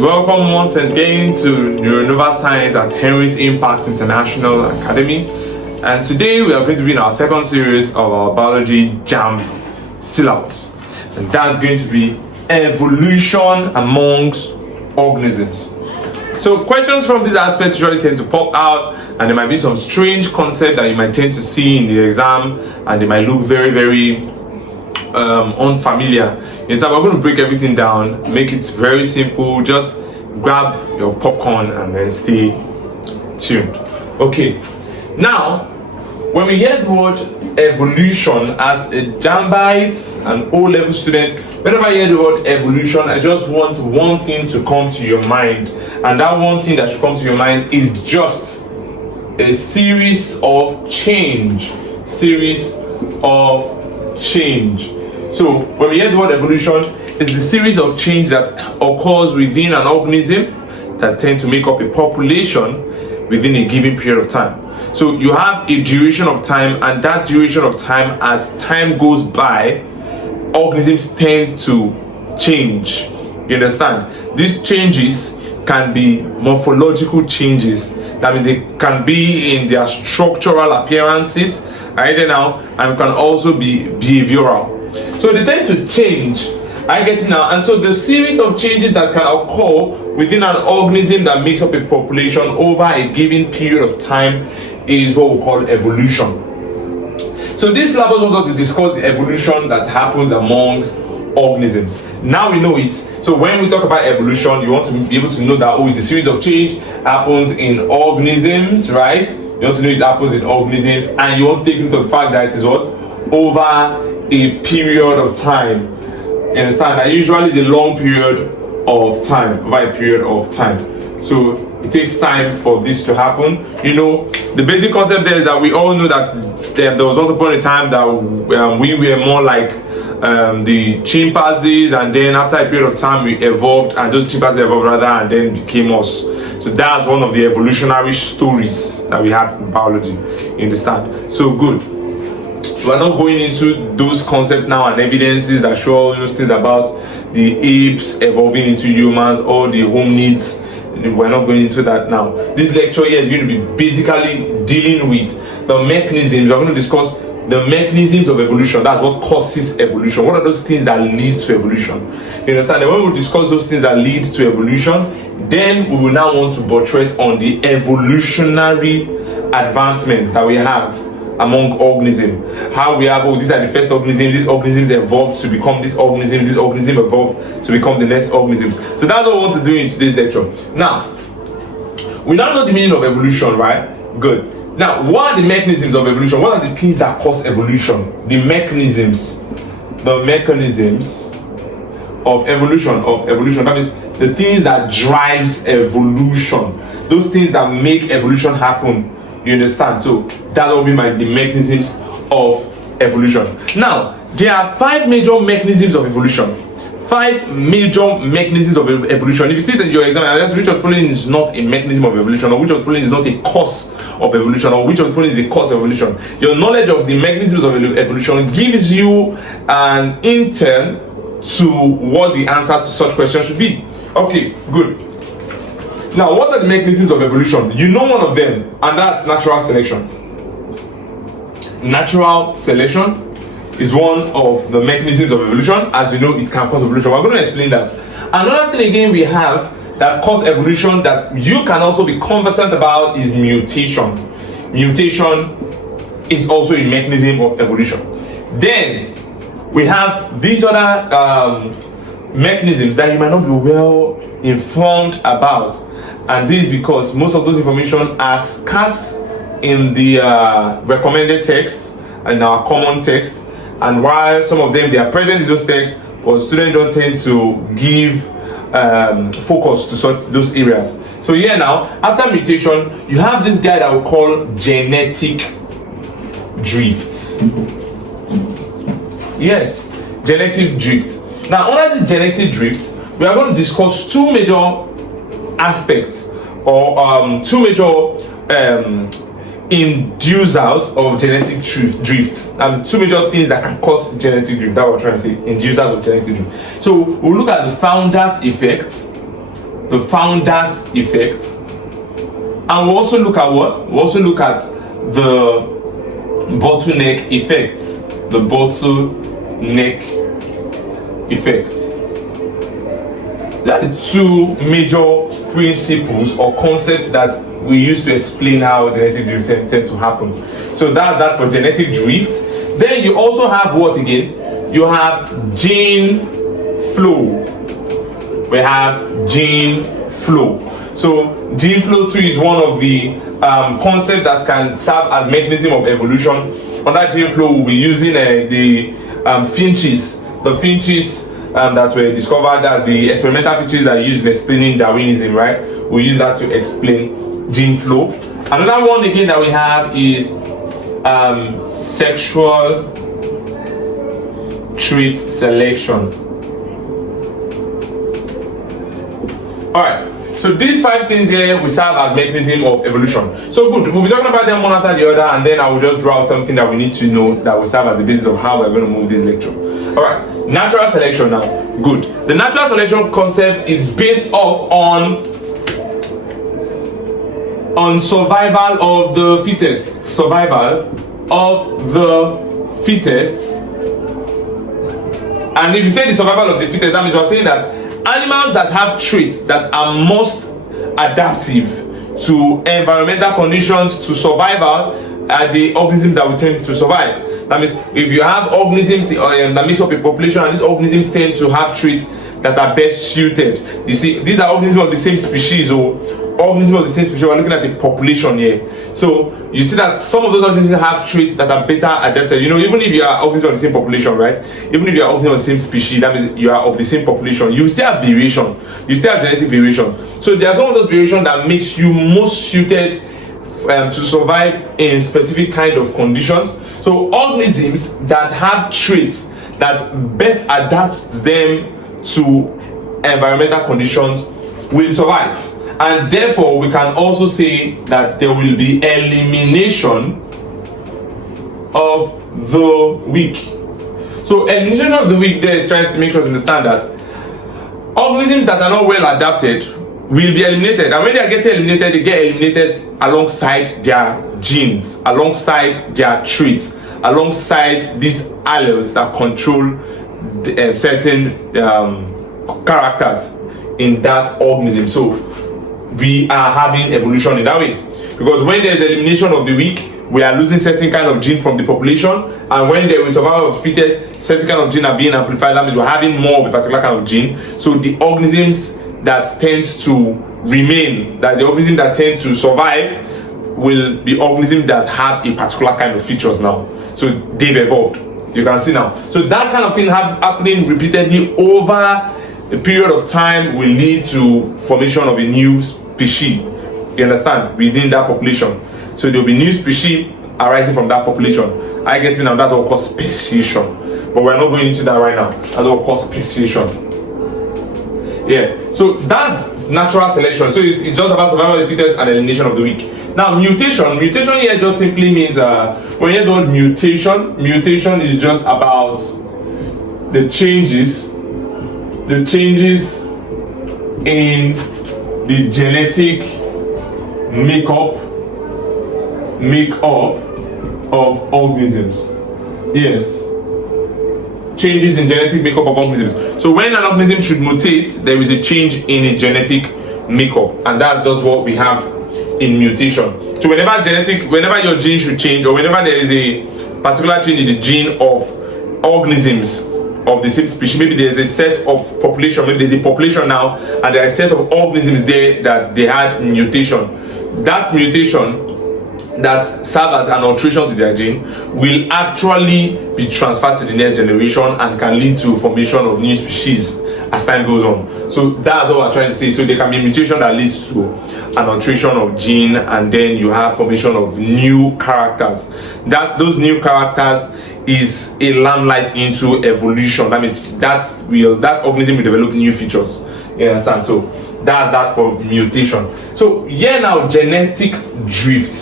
Welcome once again to Neuronova Science at Henry's Impact International Academy. And today we are going to be in our second series of our biology JAMB syllabus. And that's going to be evolution amongst organisms. So questions from these aspects usually tend to pop out, and there might be some strange concept that you might tend to see in the exam, and they might look very unfamiliar. Instead, we're going to break everything down, make it very simple. Just grab your popcorn and then stay tuned. Okay, now when we hear the word evolution as a JAMBite and O-level student, whenever I hear the word evolution, I just want one thing to come to your mind, and that one thing that should come to your mind is just a series of change. So when we hear the word evolution, it's the series of change that occurs within an organism that tend to make up a population within a given period of time. So you have a duration of time, and that duration of time, as time goes by, organisms tend to change. You understand? These changes can be morphological changes. That means they can be in their structural appearances, either now, and can also be behavioral. So they tend to change. I get it now. And so the series of changes that can occur within an organism that makes up a population over a given period of time is what we call evolution. So this syllabus wants us to discuss the evolution that happens amongst organisms. Now we know it. So when we talk about evolution, you want to be able to know that it's a series of change happens in organisms, right? You want to know it happens in organisms, and you want to take into the fact that it is what? Over a period of time. You understand? That usually is a long period of time, over a period of time. So it takes time for this to happen. You know, the basic concept there is that we all know that there was once upon a time that we were more like the chimpanzees, and then after a period of time we evolved, and those chimpanzees evolved rather, and then became us. So that's one of the evolutionary stories that we have in biology. You understand? So good. We're not going into those concepts now and evidences that show all those things about the apes evolving into humans or the hominids. We're not going into that now. This lecture here is going to be basically dealing with the mechanisms. We're going to discuss the mechanisms of evolution. That's what causes evolution. What are those things that lead to evolution? You understand? And when we discuss those things that lead to evolution, then we will now want to buttress on the evolutionary advancements that we have among organisms. How we have, these are the first organisms, these organisms evolved to become this organism evolved to become the next organisms. So that's what we want to do in today's lecture. Now, we now know the meaning of evolution, right? Good. Now, what are the mechanisms of evolution? What are the things that cause evolution? The mechanisms of evolution. That means the things that drives evolution. Those things that make evolution happen. You understand? So that will be the mechanisms of evolution. Now, there are 5 major mechanisms of evolution. 5 major mechanisms of evolution. If you see that in your exam, which of the following is not a mechanism of evolution, or which of the following is not a cause of evolution, or which of the following is a cause of evolution, your knowledge of the mechanisms of evolution gives you an intel to what the answer to such questions should be. Okay, good. Now, what are the mechanisms of evolution? You know one of them, and that's natural selection. Natural selection is one of the mechanisms of evolution. As you know, it can cause evolution. We're going to explain that. Another thing again we have that cause evolution that you can also be conversant about is mutation. Mutation is also a mechanism of evolution. Then we have these other mechanisms that you might not be well informed about. And this is because most of those information are scarce in the recommended text and our common text, and while some of them they are present in those texts, but students don't tend to give focus to those areas. So here now, after mutation, you have this guy that we call genetic drift. Yes, genetic drift. Now, under this genetic drift, we are going to discuss 2 major aspects, or 2 major inducers of genetic drift. 2 major things that can cause genetic drift. That's what we're trying to say. Inducers of genetic drift. So we'll look at the founder's effect, the founder's effect, and we'll also look at what? We'll also look at the bottleneck effect. The bottleneck effect. There are two major principles or concepts that we use to explain how genetic drift tend to happen. So that's that for genetic drift. Then you also have what again? You have gene flow. We have gene flow. So gene flow too is one of the concepts that can serve as mechanism of evolution. Under gene flow, we'll be using the finches. The finches that were discovered, that the experimental features that are used in explaining Darwinism, right? We'll use that to explain gene flow. Another one again that we have is sexual trait selection. Alright, so these 5 things here will serve as mechanism of evolution. So good, we'll be talking about them one after the other, and then I will just draw out something that we need to know that will serve as the basis of how we're going to move this lecture. Alright, natural selection now. Good. The natural selection concept is based off on survival of the fittest. Survival of the fittest. And if you say the survival of the fittest, that means we're saying that animals that have traits that are most adaptive to environmental conditions, to survival, are the organisms that will tend to survive. That means if you have organisms that makes up a population, and these organisms tend to have traits that are best suited. You see, these are organisms of the same species, or organisms of the same species. We're looking at the population here. So you see that some of those organisms have traits that are better adapted. You know, even if you are organisms of the same population, right? Even if you are organisms of the same species, that means you are of the same population, you still have variation. You still have genetic variation. So there are some of those variations that makes you most suited to survive in specific kind of conditions. So organisms that have traits that best adapt them to environmental conditions will survive. And therefore, we can also say that there will be elimination of the weak. So elimination of the weak there is trying to make us understand that organisms that are not well adapted will be eliminated. And when they are getting eliminated, they get eliminated alongside their genes, alongside their traits, alongside these alleles that control certain characters in that organism. So we are having evolution in that way, because when there is elimination of the weak, we are losing certain kind of gene from the population, and when there is survival of the fittest, certain kind of gene are being amplified. That means we're having more of a particular kind of gene. So the organisms that tends to remain, that the organisms that tend to survive, will be organisms that have a particular kind of features now. So they've evolved. You can see now. So that kind of thing happening repeatedly over a period of time will lead to formation of a new species. You understand? Within that population. So there will be new species arising from that population. I get it now. That's what we call speciation. But we're not going into that right now. That's what we call speciation. Yeah. So that's natural selection. So it's just about survival of the fittest and elimination of the weak. Now mutation here just simply means when you do mutation is just about the changes in the genetic makeup of organisms. Yes, changes in genetic makeup of organisms. So when an organism should mutate, there is a change in its genetic makeup, and that's just what we have in mutation. So whenever your gene should change, or whenever there is a particular change in the gene of organisms of the same species, maybe there's a set of population, maybe there's a population now, and there are a set of organisms there that they had mutation. That mutation that serve as an alteration to their gene will actually be transferred to the next generation and can lead to formation of new species as time goes on. So that's what we're trying to say. So there can be mutation that leads to an alteration of gene, and then you have formation of new characters. That those new characters is a limelight into evolution. That means that organism will develop new features. You understand? So that's that for mutation. So here now, genetic drift.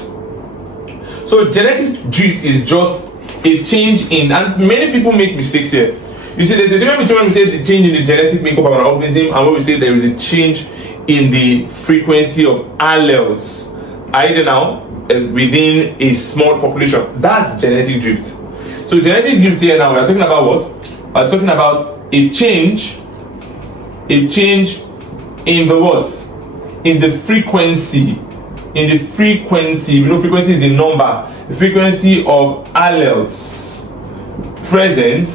So genetic drift is just a change in, and many people make mistakes here. You see, there's a difference between when we say the change in the genetic makeup of an organism and when we say there is a change in the frequency of alleles, either now as within a small population. That's genetic drift. So genetic drift here now, we are talking about what? We are talking about a change in the what? In the frequency. In the frequency, you know, frequency is the number, the frequency of alleles present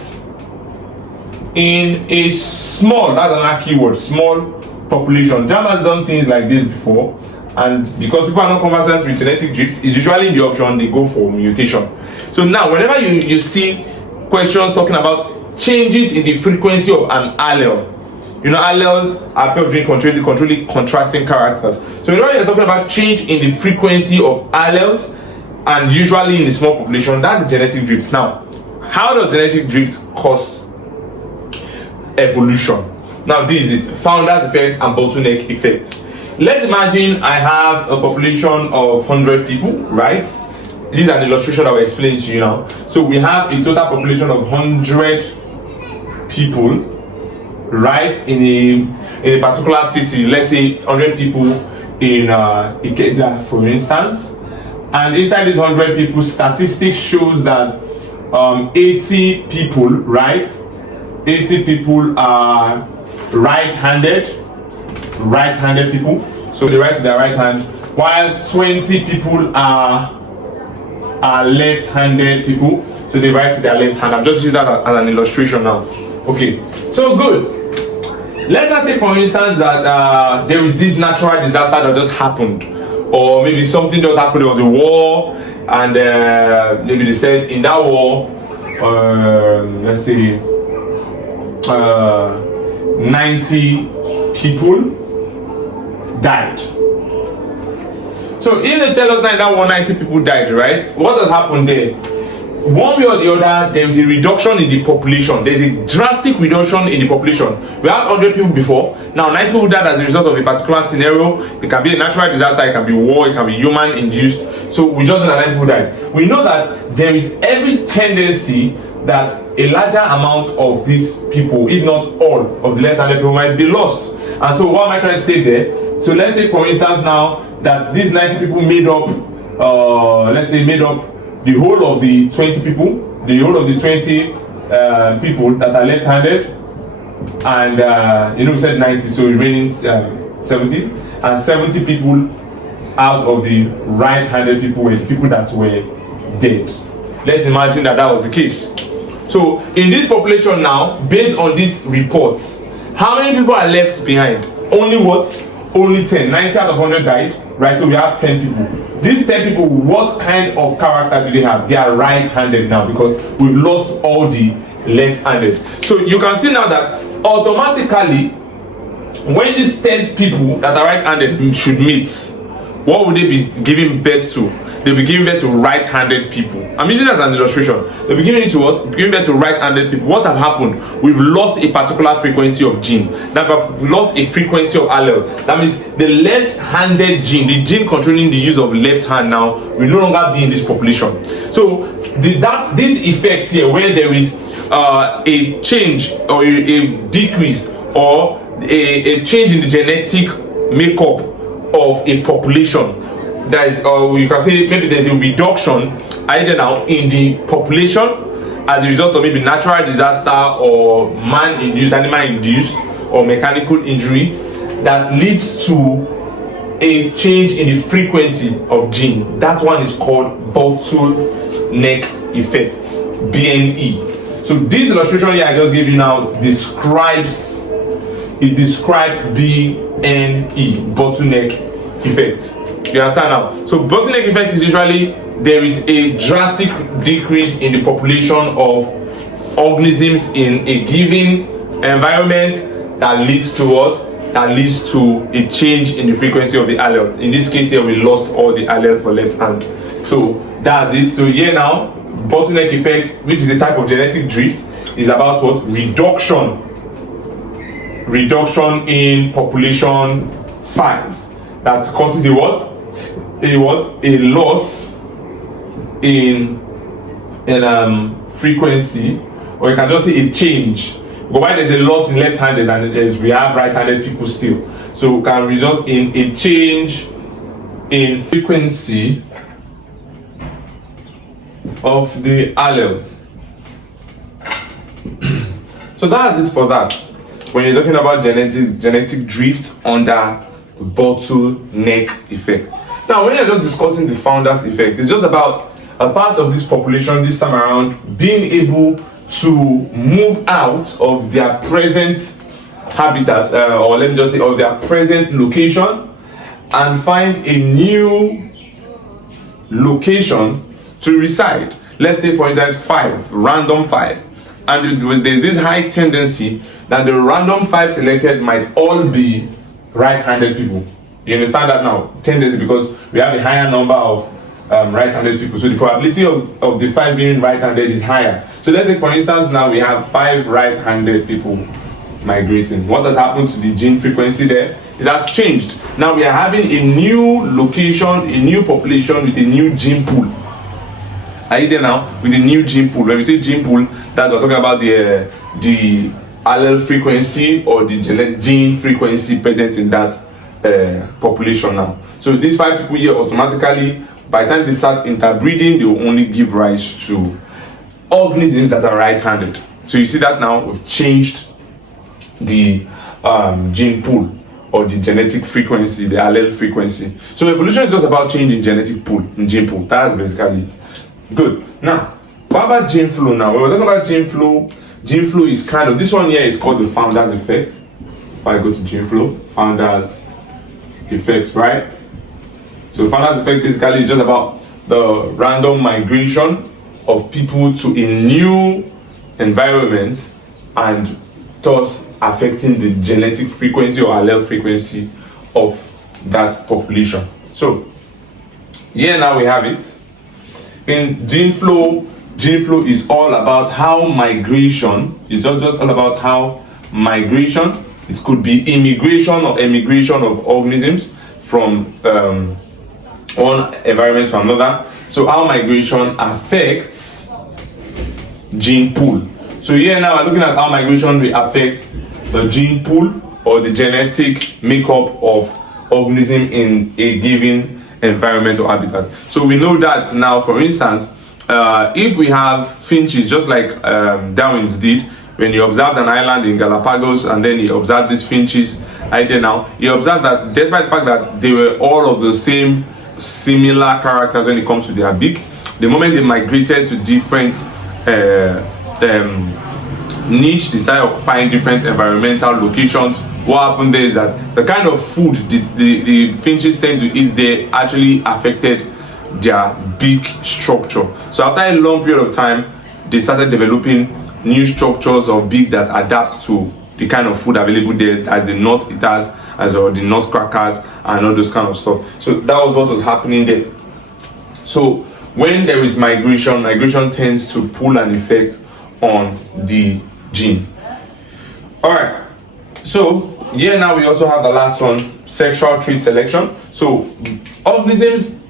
in a small, that's another keyword, small population. JAMB has done things like this before, and because people are not conversant with genetic drift, it's usually the option they go for mutation. So now, whenever you see questions talking about changes in the frequency of an allele, you know, alleles are pair of gene controlling contrasting characters. So whenever you're talking about change in the frequency of alleles, and usually in a small population, that's genetic drift. Now, how does genetic drift cause evolution? Now, this is it: founder's effect and bottleneck effect. Let's imagine I have a population of 100 people, right? This is an illustration I will explain to you now. So we have a total population of 100 people, right, in a particular city. Let's say 100 people in Ikeja, for instance. And inside these 100 people, statistics shows that 80 people, right? 80 people are right-handed people, so they write to their right hand, while 20 people are left-handed people, so they write to their left hand. I'm just using that as an illustration now. Okay, so good. Let's not take for instance that there is this natural disaster that just happened, or maybe something just happened. There was a war, and maybe they said in that war, let's say 90 people died. So if they tell us that in that 190 people died, right? What has happened there? One way or the other, there is a reduction in the population. There is a drastic reduction in the population. We had 100 people before. Now 90 people died as a result of a particular scenario. It can be a natural disaster, it can be war, it can be human induced. So we just know that 90 people died. We know that there is every tendency that a larger amount of these people, if not all of the left-handed people, might be lost. And so what am I trying to say there? So let's take for instance now that these 90 people made up, let's say made up the whole of the 20 people, the whole of the 20 people that are left-handed, and you know, we said 90, so remaining 70, and 70 people out of the right-handed people were the people that were dead. Let's imagine that that was the case. So in this population now, based on these reports, how many people are left behind? Only what? Only 10. 90 out of 100 died, right? So we have 10 people. These 10 people, what kind of character do they have? They are right-handed now because we've lost all the left-handed. So you can see now that automatically, when these 10 people that are right-handed should meet, what would they be giving birth to? They'll be giving birth to right-handed people. I'm using that as an illustration. They'll be giving it to what? Giving birth to right-handed people. What have happened? We've lost a particular frequency of gene. We've lost a frequency of allele. That means the left-handed gene, the gene controlling the use of left hand now, will no longer be in this population. So this effect here, where there is a change or a decrease or a change in the genetic makeup of a population, that is, or you can say maybe there's a reduction either now in the population as a result of maybe natural disaster or man-induced, animal-induced, or mechanical injury that leads to a change in the frequency of gene. That one is called bottleneck effect, BNE. So this illustration here I just gave you now describes BNE, bottleneck effect. You understand now? So bottleneck effect is usually there is a drastic decrease in the population of organisms in a given environment that leads to what? That leads to a change in the frequency of the allele. In this case here, we lost all the allele for left hand. So that's it. So here now, bottleneck effect, which is a type of genetic drift, is about what? Reduction in population size that causes a what? A loss in frequency or you can just say a change. But why there's a loss in left-handed and we have right-handed people still, so it can result in a change in frequency of the allele. So that's it for that. When you're talking about genetic drift under the bottleneck effect. Now, when you're just discussing the founders effect, it's just about a part of this population this time around being able to move out of their present habitat, or let me just say of their present location, and find a new location to reside. Let's take for instance 5, random 5, and there's this high tendency that the random 5 selected might all be right-handed people. You understand that now? Tendency, because we have a higher number of right-handed people, so the probability of the 5 being right-handed is higher. So let's take for instance now we have 5 right-handed people migrating. What has happened to the gene frequency there? It has changed. Now we are having a new location, a new population with a new gene pool. Are you there now? With a new gene pool. When we say gene pool, that's we're talking about the allele frequency or the gene frequency present in that population now. So these 5 people here automatically, by the time they start interbreeding, they will only give rise to organisms that are right-handed. So you see that now we've changed the gene pool or the genetic frequency, the allele frequency. So evolution is just about changing genetic pool, gene pool. That's basically it. Good. Now, what about gene flow now? When we're talking about gene flow is kind of, this one here is called the founders effect. If I go to gene flow, founders effect, right? So founders effect basically is just about the random migration of people to a new environment and thus affecting the genetic frequency or allele frequency of that population. So here now we have it. In gene flow is all about how migration, it's not just all about how migration, it could be immigration or emigration of organisms from one environment to another. So how migration affects gene pool. So here now we're looking at how migration will affect the gene pool or the genetic makeup of organism in a given environment or habitat. So we know that now, for instance, if we have finches, just like Darwin's did, when he observed an island in Galapagos and then he observed these finches, now he observed that despite the fact that they were all of the same similar characters when it comes to their beak, the moment they migrated to different niche, they started occupying different environmental locations. What happened there is that the kind of food the finches tend to eat there actually affected their beak structure. So after a long period of time, they started developing new structures of beak that adapt to the kind of food available there, as the nut eaters, as or the nutcrackers, and all those kind of stuff. So that was what was happening there. So when there is migration tends to pull an effect on the gene. All right. So here now we also have the last one, sexual trait selection. So organisms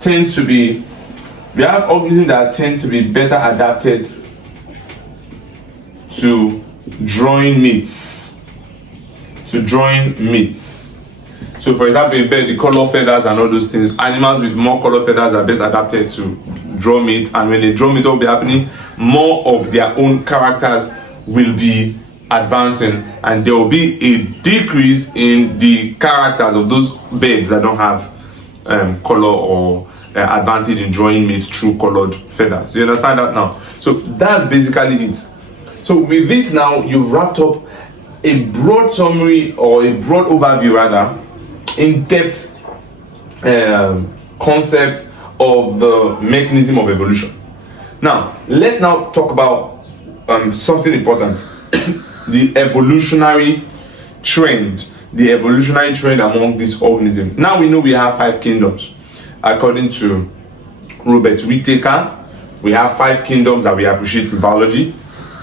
tend to be, we have organisms that tend to be better adapted to drawing mates. So for example, the color feathers and all those things, animals with more color feathers are best adapted to draw mates, and when they draw mates, what will be happening? More of their own characters will be advancing, and there will be a decrease in the characters of those birds that don't have color or advantage in drawing mates through colored feathers. You understand that now? So that's basically it. So with this now, you've wrapped up a broad summary, or a broad overview rather, in-depth concept of the mechanism of evolution. Now, let's now talk about something important. The evolutionary trend among these organisms. Now we know we have 5 kingdoms. According to Robert Whittaker, we have 5 kingdoms that we appreciate in biology.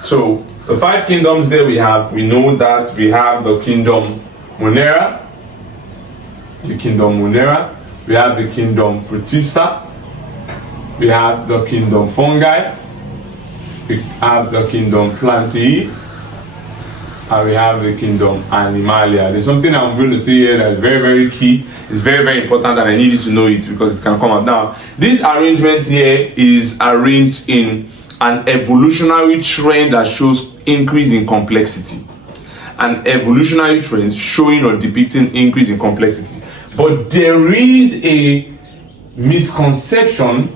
So the 5 kingdoms there we know that we have the kingdom Monera, we have the kingdom Protista, we have the kingdom Fungi, we have the kingdom Plantae, and we have the kingdom Animalia. There's something I'm going to say here that is very, very key. It's very, very important, and I need you to know it because it can come up. Now, this arrangement here is arranged in an evolutionary trend that shows increase in complexity. An evolutionary trend showing or depicting increase in complexity. But there is a misconception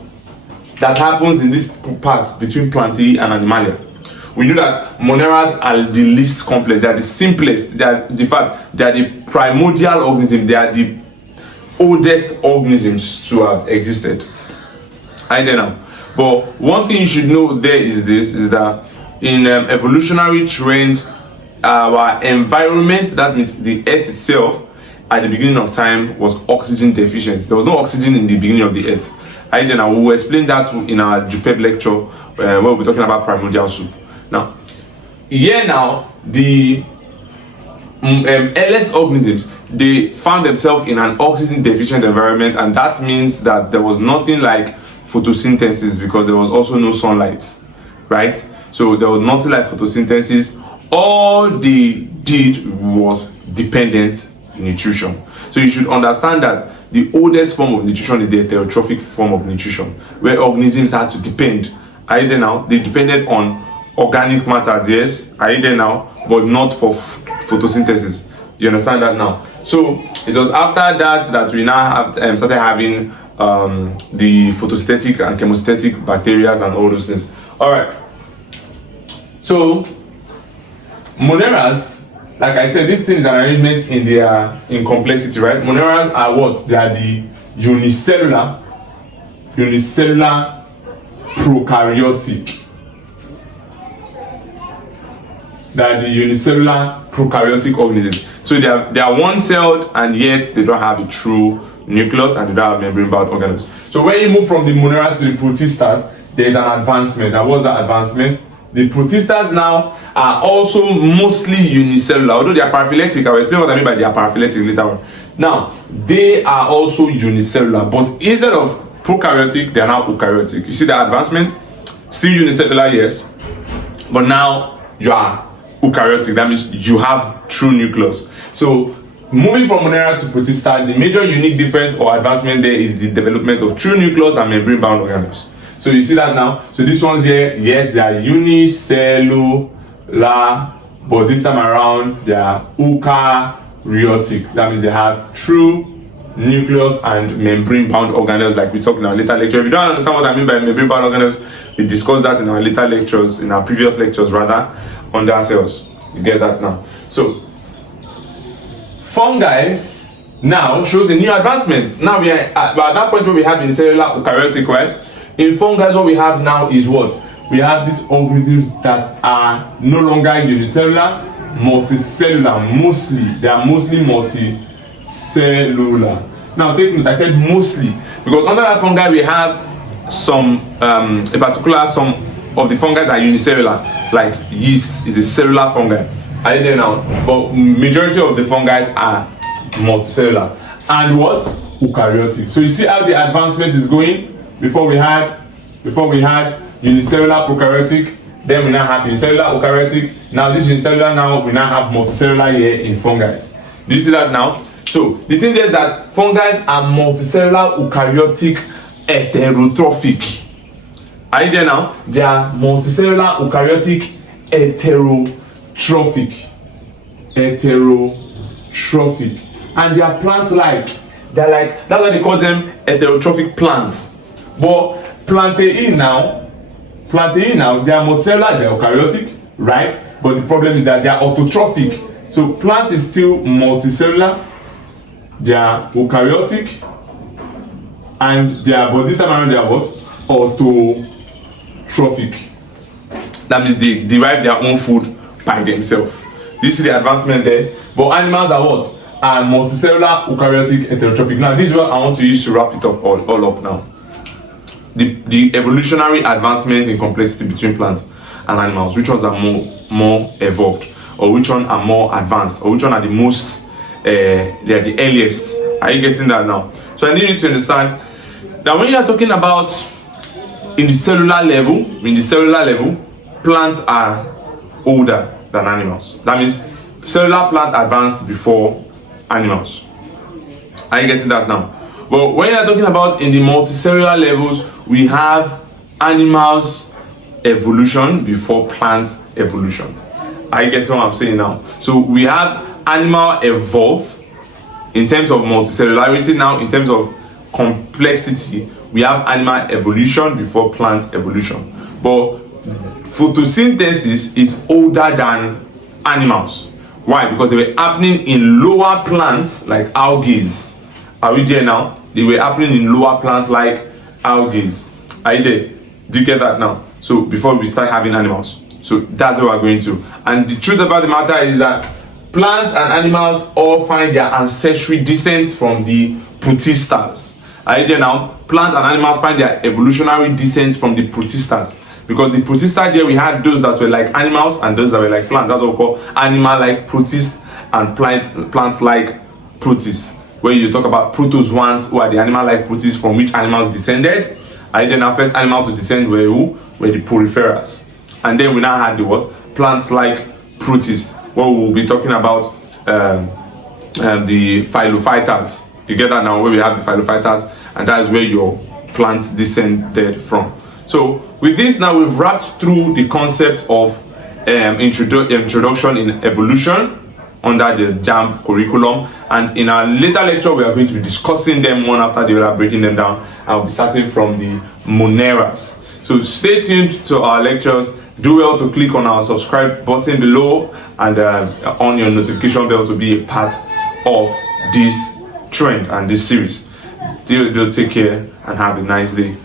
that happens in this part between Plantae and Animalia. We know that moneras are the least complex, they are the simplest, they are the primordial organism, they are the oldest organisms to have existed. I don't know. But one thing you should know there is that in evolutionary trend, our environment, that means the earth itself, at the beginning of time was oxygen deficient. There was no oxygen in the beginning of the earth. I don't know. We will explain that in our JUPEB lecture where we'll be talking about primordial soup. Now, here now, the earliest organisms, they found themselves in an oxygen deficient environment, and that means that there was nothing like photosynthesis because there was also no sunlight, right? So there was nothing like photosynthesis. All they did was dependent nutrition. So you should understand that the oldest form of nutrition is the heterotrophic form of nutrition, where organisms had to depend. Are you there now? They depended on organic matters, yes, are you there now? But not for photosynthesis. You understand that now? So it was after that we now have started having the photosynthetic and chemosynthetic bacteria and all those things. All right. So moneras, like I said, these things are arrangement in complexity, right? Moneras are what? They are the unicellular prokaryotic. They are the unicellular prokaryotic organisms. So they are one-celled, and yet they don't have a true nucleus and they don't have membrane-bound organelles. So when you move from the moneras to the protistas, there is an advancement. And what's that advancement? The protistas now are also mostly unicellular, although they are paraphyletic. I will explain what I mean by they are paraphyletic later on. Now, they are also unicellular, but instead of prokaryotic, they are now eukaryotic. You see the advancement? Still unicellular, yes, but now you are eukaryotic. That means you have true nucleus. So moving from monera to protista, the major unique difference or advancement there is the development of true nucleus and membrane-bound organelles. So you see that now. So these ones here, yes, they are unicellular, but this time around they are eukaryotic. That means they have true nucleus and membrane-bound organelles, like we talked in our later lecture. If you don't understand what I mean by membrane-bound organelles, we discussed that in our later lectures, in our previous lectures rather, on their cells. You get that now. So fungi now shows a new advancement. Now we are at that point where we have unicellular eukaryotic, right? In fungi, what we have now is what? We have these organisms that are no longer unicellular, multicellular, mostly. They are mostly multicellular. Now take note, I said mostly, because under that fungi we have some, some of the fungi are unicellular, like yeast is a cellular fungi. Are you there now? But majority of the fungi are multicellular. And what? Eukaryotic. So you see how the advancement is going? Before we had unicellular prokaryotic, then we now have unicellular eukaryotic. Now this unicellular, now we now have multicellular here in fungi. Do you see that now? So the thing is that fungi are multicellular eukaryotic heterotrophic. Are you there now? They are multicellular eukaryotic heterotrophic. And they are plant-like. They're like, that's why they call them heterotrophic plants. But Plantae now, they are multicellular, they are eukaryotic, right? But the problem is that they are autotrophic. So plant is still multicellular, they are eukaryotic, and they are, but this time around they are what? Autotrophic. That means they derive their own food by themselves. Do you see the advancement there? But animals are what? Are multicellular, eukaryotic, heterotrophic. Now this is what I want to use to wrap it up all up now. The evolutionary advancement in complexity between plants and animals, which ones are more evolved, or which one are more advanced, or which one are the most they are the earliest. Are you getting that now? So I need you to understand that when you are talking about in the cellular level, plants are older than animals. That means cellular plants advanced before animals. Are you getting that now? But when you're talking about in the multicellular levels, we have animals evolution before plant evolution. Are you getting what I'm saying now? So we have animal evolve in terms of multicellularity. Now in terms of complexity, we have animal evolution before plant evolution. But photosynthesis is older than animals. Why? Because they were happening in lower plants like algae. Are we there now? They were happening in lower plants like algae. Are you there? Do you get that now? So before we start having animals. So that's what we're going to. And the truth about the matter is that plants and animals all find their ancestry descent from the protistas. Are you there now? Plants and animals find their evolutionary descent from the protistas. Because the protista there, we had those that were like animals and those that were like plants. That's what we call animal-like protists and plants-like protists. Where you talk about protozoans, who are the animal-like protists from which animals descended. And then our first animal to descend were who? Were the poriferas. And then we now had the what? Plants-like protists. Where we'll be talking about the phyllophytes. You get that now? Where we have the phyllophytes, and that is where your plants descended from. So with this now, we've wrapped through the concept of introduction in evolution under the JAMB curriculum, and in our later lecture we are going to be discussing them one after the other, breaking them down. I'll be starting from the moneras. So stay tuned to our lectures. Do well to click on our subscribe button below and on your notification bell to be a part of this trend and this series. Do take care and have a nice day.